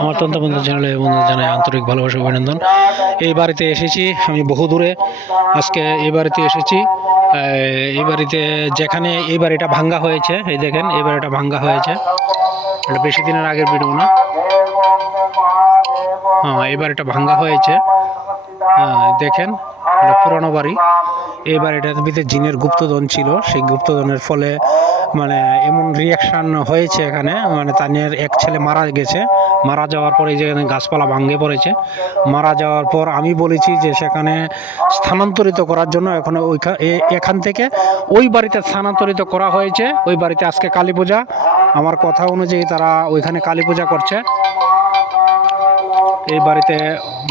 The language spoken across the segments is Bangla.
আমার তন্ত্রবন্ধু চ্যানেলে বন্ধু জানাই আন্তরিক ভালোবাসা অভিনন্দন। এই বাড়িতে এসেছি আমি বহু দূরে, আজকে এই বাড়িতে এসেছি। এই বাড়িতে যেখানে এই বাড়িটা ভাঙ্গা হয়েছে, এই দেখেন এই বাড়িটা ভাঙ্গা হয়েছে, এটা বেশি দিনের আগের ভিডিও না। হ্যাঁ, এই বাড়িটা ভাঙ্গা হয়েছে। দেখেন এটা পুরানো বাড়ি। এই বাড়িটার ভিতরে জিনের গুপ্তধন ছিল, সেই গুপ্তধনের ফলে মানে এমন রিয়াকশান হয়েছে এখানে, মানে তাদের এক ছেলে মারা গেছে। মারা যাওয়ার পরে যেখানে গাছপালা ভাঙ্গে পড়েছে, মারা যাওয়ার পর আমি বলেছি যে সেখানে স্থানান্তরিত করার জন্য এখান থেকে ওই বাড়িতে স্থানান্তরিত করা হয়েছে। ওই বাড়িতে আজকে কালী পূজা, আমার কথা অনুযায়ী তারা ওইখানে কালী পূজা করছে। এই বাড়িতে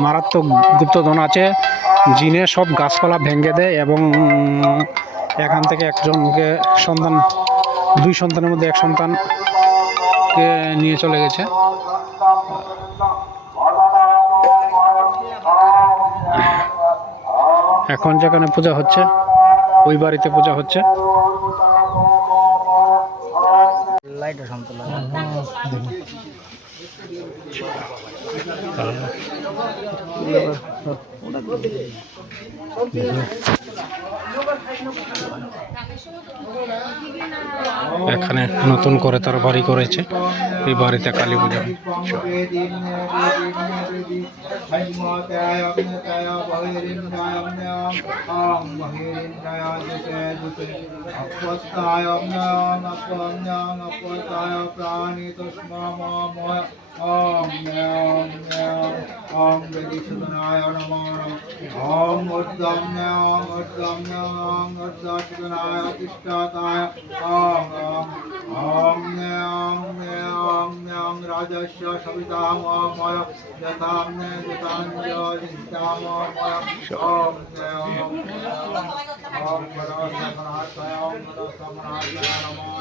মারাত্মক গুপ্তধন আছে, জিনে সব গাছপালা ভেঙে দেয় এবং এখান থেকে একজনকে সন্তান, দুই সন্তানের মধ্যে এক সন্তানকে নিয়ে চলে গেছে। এখন যেখানে পূজা হচ্ছে ওই বাড়িতে পূজা হচ্ছে। এখানে নতুন করে তার বাড়ি করেছে, এই বাড়িতে কালী পূজা। राजस्य सवितामय यथाम्ने यथाञ्जलिष्टामय ओम गणसमनार्थाय नमः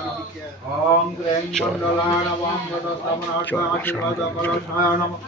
ओम ग्रैं मंडलाय नमः गणसमनार्थाय आशीर्वाद कलशाय नमः।